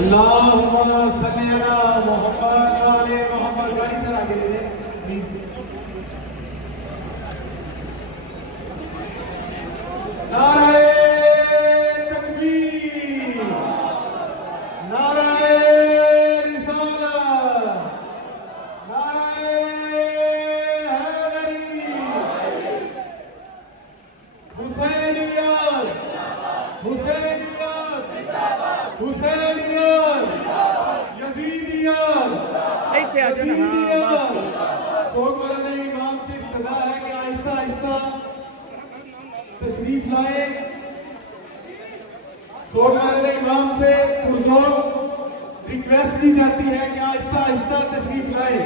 अल्लाहुम्मा सल्ली अला मुहम्मद व आले मुहम्मद। गाड़ी सर आगे ले लें प्लीज। नारे तकबीर, नारे रिसालत, नारे हैदरी, हुसैनियत, हुसैनियत, हुसैनियत, यजीदियत, यजीदियत। सोग वाले इमाम से इस्तदा है कि आहिस्ता आहिस्ता तशरीफ लाए। सोग वाले इमाम से पुरजोर रिक्वेस्ट की जाती है कि आहिस्ता आहिस्ता तशरीफ लाए।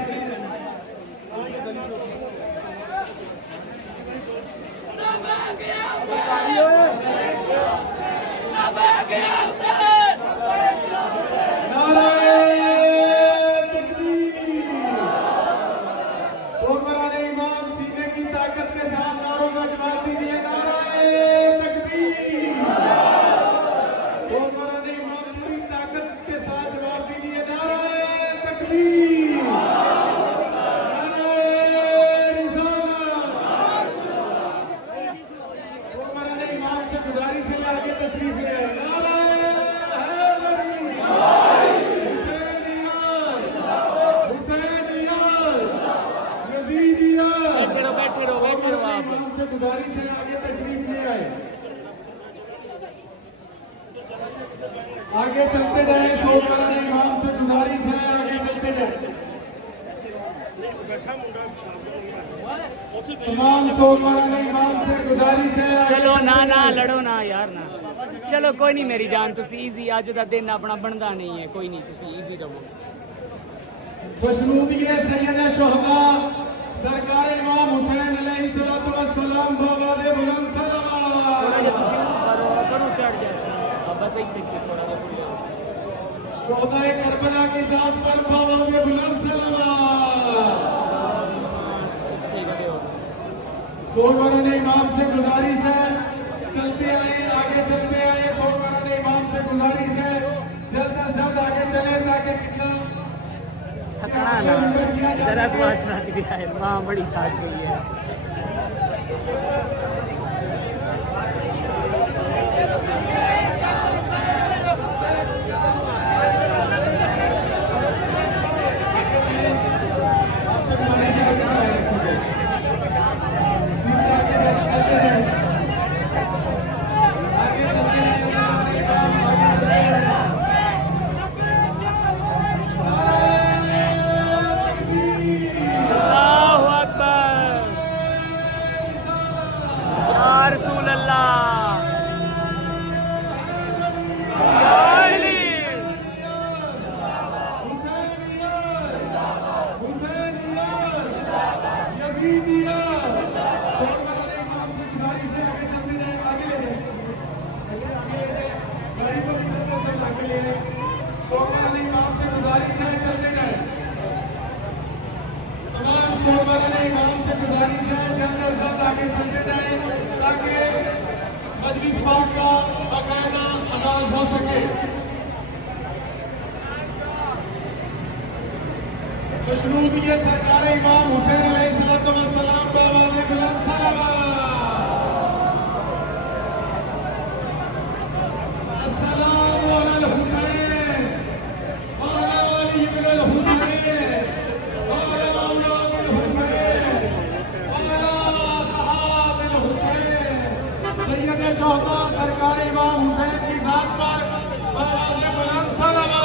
गुजारिश है आगे तशरीफ ले आए, आगे चलते जाए। शोक कराने इमाम से गुजारिश है आगे चलते जाए। तमाम शोक कराने इमाम से गुजारिश है। चलो ना ना लड़ो ना यार ना, चलो कोई नहीं मेरी जान, तुसी इजी अज दा दिन अपना बनदा नहीं है, कोई नहीं तुसी इजी दवो। खुशनूदिये सैयद शुहदा सरकार इमाम हुसैन अलैहिस्सलातु वस्सलाम बाबादे बुलंद सलावत। करो चढ़ जैसे बस एक देखिए थोड़ा सा शोहदाए करबला की जात पर बाबादे बुलंद सलावत। सोरवरन इमाम से गुजारिश है चलते आए, आगे चलते आए। सोरवरन इमाम से गुजारिश है जल्द से जल्द आगे चले ताकि कितना थकना ना जरा को आसरा दिया है। माँ बड़ी खास हुई है। इमाम से गुजारिश है जल्द से जल्द आगे चलते जाए ताकि मजलिस पाक का बाकायदा आगाज हो सके। खुशनूदिये सरकार इमाम हुसैन अलैहिस्सलातु वस्सलाम बाबादे बुलंद सलावत। अस्सलामु अलल हुसैन व अला आलि इब्नुल हुसैन व अला औलादिल हुसैन व अला सहाबिल हुसैन। सैयद शुहदा सरकार इमाम हुसैन की जात पर बाबादे बुलंद सलावत।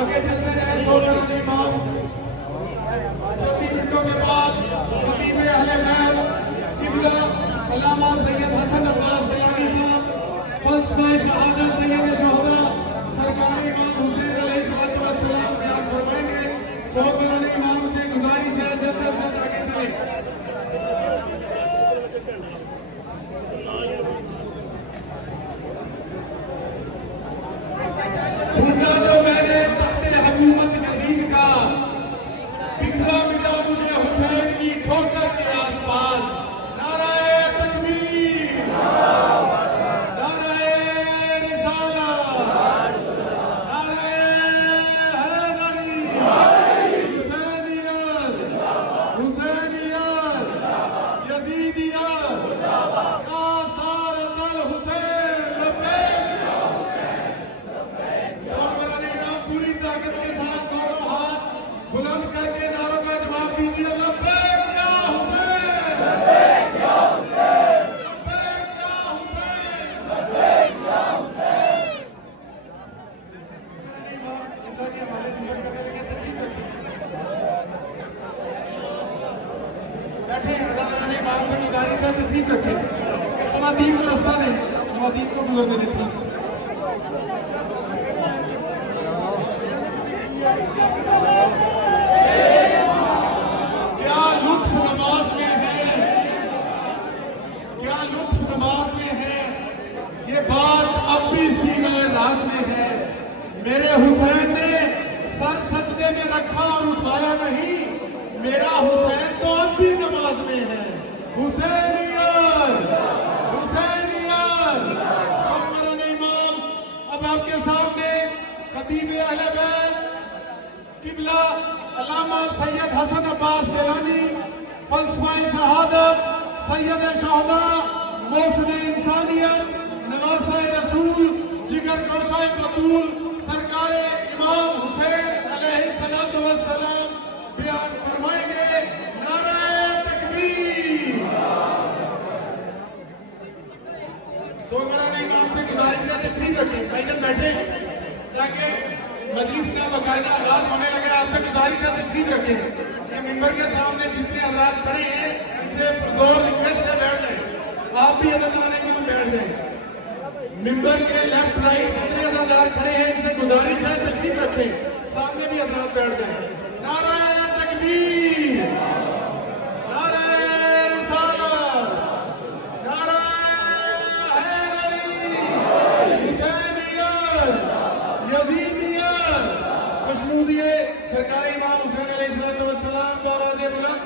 आगे चलते रहे सोलह इमाम। चंद मिनटों के बाद खतीब अहले बैत किबला अल्लामा सैयद हसन अब्बास दलानी साहब फलसफा शहादत सैयद शोहदा सरकार इमाम हुसैन अलैहिस्सलातु वस्सलाम बयान फरमाएंगे। सोलह इमाम से गुजारिश है जल्द से जल्द आगे चले। ढूंढा जो मैंने तख्ते हुकूमत यजीद का, बिखरा मिला मुझे हुसैन की ठोकर के आसपास। नाराए तकबीर, नाराए रिसालत, नाराए हैदरी, हुसैनियत, हुसैनियत, यजीदियत, या सारतल हुसैन लब्बैक। पूरी ताकत के साथ दोनों हाथ बुलंद करके नारों का जवाब दीजिए। लब्बैक या हुसैन, लब्बैक या हुसैन, लब्बैक या हुसैन, लब्बैक या हुसैन। इंदा के हवाले नंबर करने लगे तस्लीम रखें। बैठे हैं इमाम से गुजारिश है तस्लीम रखें कि ख़वातीन को रास्ता दें, ख़वातीन को गुजरने दें प्लीज। क्या लुत्फ नमाज में है, क्या लुत्फ नमाज में है, ये बात अब भी सीना राज में है। मेरे हुसैन ने सर सजदे में रखा और उठाया नहीं, मेरा हुसैन तो अब भी नमाज में है। हुसैनियत, हुसैनियत। इमाम अब आपके सामने खतीब अहले बैत किबला अल्लामा सैयद हसन अब्बास गिलानी फलसफा शहादत सैयद शोहदा मौसम इंसानियत नवासा रसूल जिगर गोशा कबूल सरकार इमाम हुसैन अलैहिस्सलातु वस्सलाम बयान फरमाएंगे। नाराए तकबीर। सोमवार इमाम से गुजारिश है तशरीफ रखें, भाईजान बैठे ताकि मजलिस का बाकायदा आगाज होने लगे। आपसे गुजारिश है तशरीफ रखें। ये मिंबर के सामने जितने हजरात खड़े हैं इनसे पुरजोर रिक्वेस्ट है बैठ जाए। आप भी अदा कराने के लिए बैठ जाए। मिंबर के लेफ्ट राइट जितने अदादार खड़े हैं इनसे गुजारिश है तशरीफ रखें। सामने भी हजरात बैठ जाए। नाराए तकबीर, नाराए रिसालत, नाराए हैदरी, हुसैनियत, यजीदियत। खुशनूदिए सरकार इमाम हुसैन अलैहिस्सलातु वस्सलाम बाबा बुलंद।